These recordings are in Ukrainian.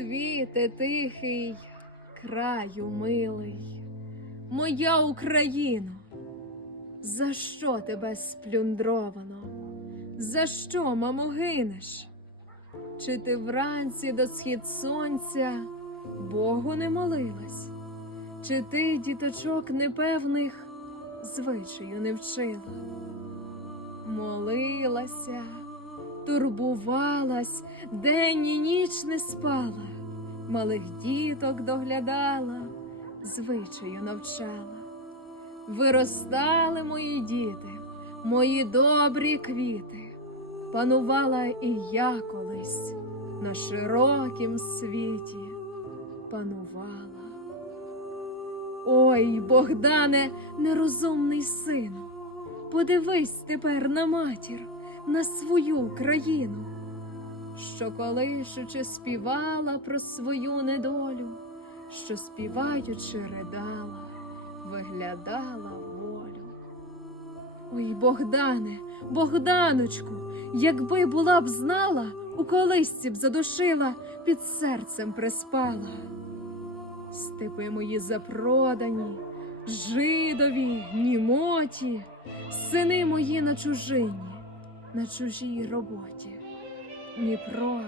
світе тихий, краю милий, моя Україно, за що тебе сплюндровано? За що, мамо, гинеш? Чи ти вранці до схід сонця Богу не молилась? Чи ти діточок непевних звичаю не вчила? Молилася, турбувалась, день і ніч не спала, малих діток доглядала, звичаю навчала. Виростали мої діти, мої добрі квіти, панувала і я колись на широкім світі, панувала. Ой, Богдане, нерозумний сину, подивись тепер на матір, на свою країну, що колишучи співала про свою недолю, що співаючи ридала, виглядала волю. Ой, Богдане, Богданочку, якби була б знала, у колисці б задушила, під серцем приспала. Степи мої запродані, жидові, німоті, сини мої на чужині, на чужій роботі. Дніпро,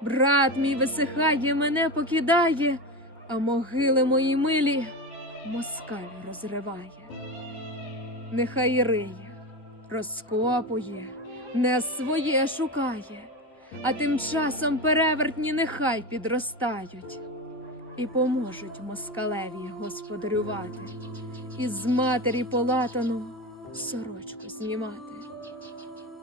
брат мій висихає, мене покидає, а могили мої милі москаль розриває. Нехай риє, розкопує, не своє шукає, а тим часом перевертні нехай підростають і поможуть москалеві господарювати, і з матері полатану сорочку знімати.